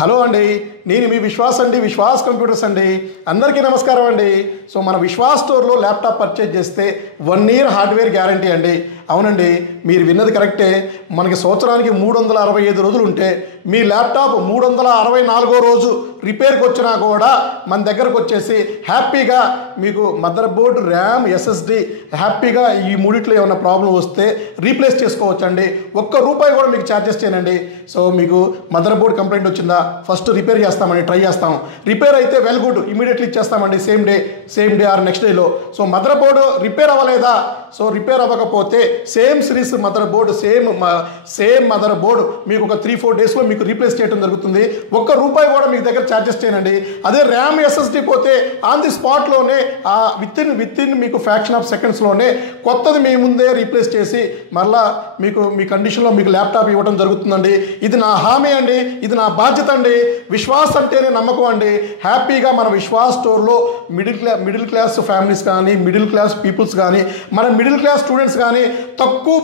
Hello అండి, నేను మీ విశ్వాస్ అండి, విశ్వాస్ కంప్యూటర్స్ అండి. అందరికీ నమస్కారం అండి. సో మన విశ్వాస్ స్టోర్లో ల్యాప్టాప్ పర్చేజ్ చేస్తే 1 ఇయర్ హార్డ్వేర్ గ్యారంటీ అండి. అవునండి, మీరు విన్నది కరెక్టే. మనకి సంవత్సరానికి 365 రోజులు ఉంటే మీ ల్యాప్టాప్ 364వ రోజు రిపేర్కి వచ్చినా కూడా మన దగ్గరకు వచ్చేసి హ్యాపీగా మీకు మదర్ బోర్డు, ర్యామ్, ఎస్ఎస్డి హ్యాపీగా ఈ మూడిట్లో ఏమైనా ప్రాబ్లం వస్తే రీప్లేస్ చేసుకోవచ్చండి. ₹1 కూడా మీకు ఛార్జెస్ చేయనండి. సో మీకు మదర్ బోర్డు కంప్లైంట్ వచ్చిందా, ఫస్ట్ రిపేర్ చేస్తామండి, ట్రై చేస్తాం. రిపేర్ అయితే వెల్ గుడ్, ఇమీడియట్లీ ఇచ్చేస్తామండి, సేమ్ డే ఆర్ నెక్స్ట్ డేలో. సో మదర్ బోర్డు రిపేర్ అవ్వలేదా, సో రిపేర్ అవ్వకపోతే same series mother board, same mother board మీకు ఒక 3-4 డేస్లో మీకు రీప్లేస్ చేయడం జరుగుతుంది. ₹1 కూడా మీకు దగ్గర ఛార్జెస్ చేయనండి. అదే ర్యామ్, ఎస్ఎస్డి పోతే ఆన్ ది స్పాట్లోనే విత్ ఇన్ మీకు ఫ్యాక్షన్ ఆఫ్ సెకండ్స్లోనే కొత్తది మీ ముందే రీప్లేస్ చేసి మళ్ళా మీకు మీ కండిషన్లో మీకు ల్యాప్టాప్ ఇవ్వడం జరుగుతుందండి. ఇది నా హామీ అండి, ఇది నా బాధ్యత అండి. విశ్వాస్ అంటేనే నమ్మకం అండి. హ్యాపీగా మన విశ్వాస్ స్టోర్లో మిడిల్ క్లాస్ ఫ్యామిలీస్ కానీ, మిడిల్ క్లాస్ పీపుల్స్ కానీ, మన మిడిల్ క్లాస్ స్టూడెంట్స్ కానీ తక్కువ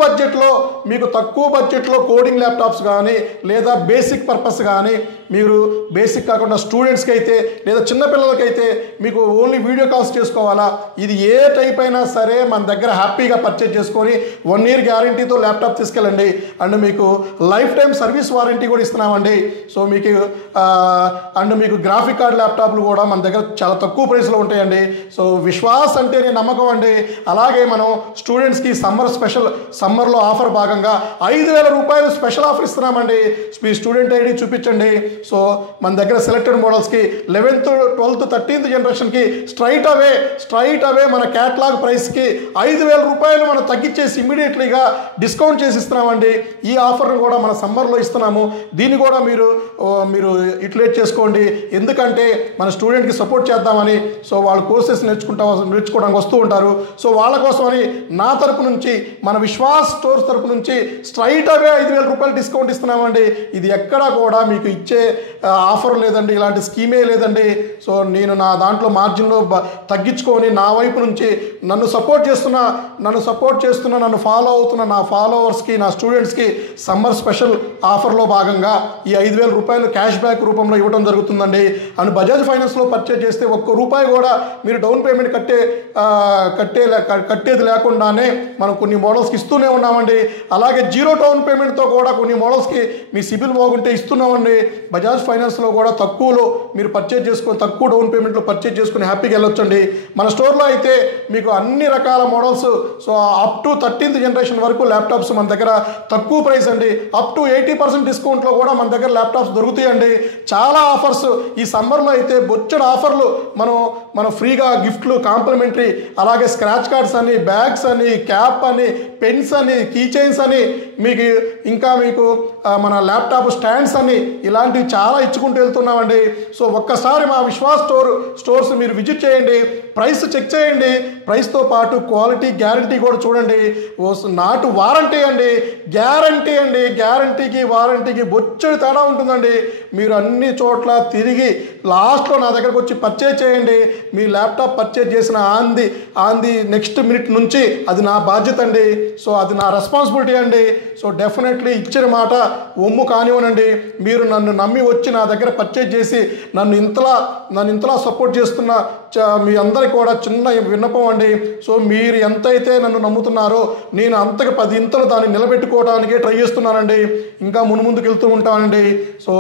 బడ్జెట్లో కోడింగ్ ల్యాప్టాప్స్ కానీ లేదా బేసిక్ పర్పస్ కానీ, మీరు బేసిక్ కాకుండా స్టూడెంట్స్కి అయితే లేదా చిన్నపిల్లలకైతే మీకు ఓన్లీ వీడియో కాల్స్ చేసుకోవాలా, ఇది ఏ టైప్ అయినా సరే మన దగ్గర హ్యాపీగా పర్చేజ్ చేసుకొని 1 ఇయర్ గ్యారంటీతో ల్యాప్టాప్ తీసుకెళ్ళండి. అండ్ మీకు లైఫ్ టైం సర్వీస్ వారంటీ కూడా ఇస్తున్నామండి. సో మీకు గ్రాఫిక్ కార్డ్ ల్యాప్టాప్లు కూడా మన దగ్గర చాలా తక్కువ ప్రైస్లో ఉంటాయండి. సో విశ్వాస్ అంటేనే నమ్మకం అండి. అలాగే మనం స్టూడెంట్స్కి సమ్మర్లో ఆఫర్ భాగంగా ₹5,000 స్పెషల్ ఆఫర్ ఇస్తున్నామండి. మీ స్టూడెంట్ ఐడి చూపించండి. సో మన దగ్గర సెలెక్టెడ్ మోడల్స్కి 11th, 12th, 13th జనరేషన్కి స్ట్రైట్ అవే మన క్యాటలాగ్ ప్రైస్కి ₹5,000 మనం తగ్గించేసి ఇమీడియట్లీగా డిస్కౌంట్ చేసి ఇస్తున్నామండి. ఈ ఆఫర్ను కూడా మన సమ్మర్లో ఇస్తున్నాము. దీన్ని కూడా మీరు యూటిలైజ్ చేసుకోండి. ఎందుకంటే మన స్టూడెంట్కి సపోర్ట్ చేద్దామని. సో వాళ్ళు కోర్సెస్ నేర్చుకోవడానికి వస్తూ ఉంటారు. సో వాళ్ళ కోసమని నా తరపు నుంచి, మన విశ్వాస్ స్టోర్స్ తరపు నుంచి స్ట్రైట్ అవే ₹5,000 డిస్కౌంట్ ఇస్తున్నామండి. ఇది ఎక్కడా కూడా మీకు ఇచ్చే ఆఫర్ లేదండి, ఇలాంటి స్కీమే లేదండి. సో నేను నా దాంట్లో మార్జిన్లో తగ్గించుకొని నా వైపు నుంచి నన్ను సపోర్ట్ చేస్తున్న నన్ను ఫాలో అవుతున్న నా ఫాలోవర్స్కి, నా స్టూడెంట్స్కి సమ్మర్ స్పెషల్ ఆఫర్లో భాగంగా ఈ ₹5,000 క్యాష్ బ్యాక్ రూపంలో ఇవ్వడం జరుగుతుందండి. అండ్ బజాజ్ ఫైనాన్స్లో పర్చేజ్ చేస్తే ₹1 కూడా మీరు డౌన్ పేమెంట్ కట్టేది లేకుండానే మనం కొన్ని మోడల్స్కి ఇస్తూనే ఉన్నామండి. అలాగే జీరో డౌన్ పేమెంట్తో కూడా కొన్ని మోడల్స్కి మీ సిబిల్ బాగుంటే ఇస్తున్నామండి. బజాజ్ ఫైనాన్స్లో కూడా తక్కువలో మీరు పర్చేజ్ చేసుకొని, తక్కువ డౌన్ పేమెంట్లో పర్చేజ్ చేసుకుని హ్యాపీగా వెళ్ళొచ్చండి. మన స్టోర్లో అయితే మీకు అన్ని రకాల models, so up to 13th generation వరకు ల్యాప్టాప్స్ మన దగ్గర తక్కువ ప్రైస్ అండి. అప్ టు 80% డిస్కౌంట్లో కూడా మన దగ్గర ల్యాప్టాప్స్ దొరుకుతాయండి. చాలా ఆఫర్స్ ఈ సమ్మర్లో అయితే బొచ్చడు ఆఫర్లు. మనం ఫ్రీగా గిఫ్ట్లు, కాంప్లిమెంటరీ, అలాగే స్క్రాచ్ కార్డ్స్ అని, బ్యాగ్స్ అని, క్యాప్ అని, పెన్స్ అని, కీ చైన్స్ అని, మీకు మన ల్యాప్టాప్ స్టాండ్స్ అని, ఇలాంటివి చాలా ఇచ్చుకుంటూ వెళ్తున్నామండి. సో ఒక్కసారి మా విశ్వాస్ స్టోర్స్ మీరు విజిట్ చేయండి, ప్రైస్ చెక్ చేయండి, ప్రైస్తో పాటు క్వాలిటీ, గ్యారంటీ కూడా చూడండి. నాటు వారంటీ అండి, గ్యారంటీకి వారంటీకి బొచ్చడి తేడా ఉంటుందండి. మీరు అన్ని చోట్ల తిరిగి లాస్ట్లో నా దగ్గరకు వచ్చి పర్చేజ్ చేయండి. మీ ల్యాప్టాప్ పర్చేజ్ చేసిన ఆన్ ది నెక్స్ట్ మినిట్ నుంచి అది నా బాధ్యత అండి. సో అది నా రెస్పాన్సిబిలిటీ అండి. సో డెఫినెట్లీ ఇచ్చిన మాట ఒమ్ము కానివ్వనండి. మీరు నన్ను నమ్మి వచ్చి నా దగ్గర పర్చేజ్ చేసి నన్ను ఇంతలా సపోర్ట్ చేస్తున్న మీ అందరికీ కూడా చిన్న విన్నపం అండి. సో మీరు ఎంతైతే నన్ను నమ్ముతున్నారో నేను అంతకు 10 ఇంతలు దాన్ని నిలబెట్టుకోవడానికే ట్రై చేస్తున్నానండి. ఇంకా ముందుకు వెళ్తూ ఉంటానండి. సో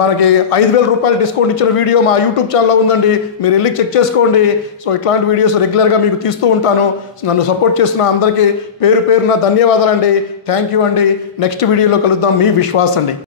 మనకి ₹5,000 డిస్కౌంట్ ఇచ్చిన వీడియో మా యూట్యూబ్ ఛానల్లో ఉందండి, మీరు వెళ్ళి చెక్ చేసుకోండి. సో ఇట్లాంటి వీడియోస్ రెగ్యులర్గా మీకు తీస్తూ ఉంటాను. నన్ను సపోర్ట్ చేస్తున్న అందరికీ పేరున ధన్యవాదాలండి. థ్యాంక్ యూ అండి. నెక్స్ట్ వీడియోలో కలుద్దాం. మీ విశ్వాస్ అండి.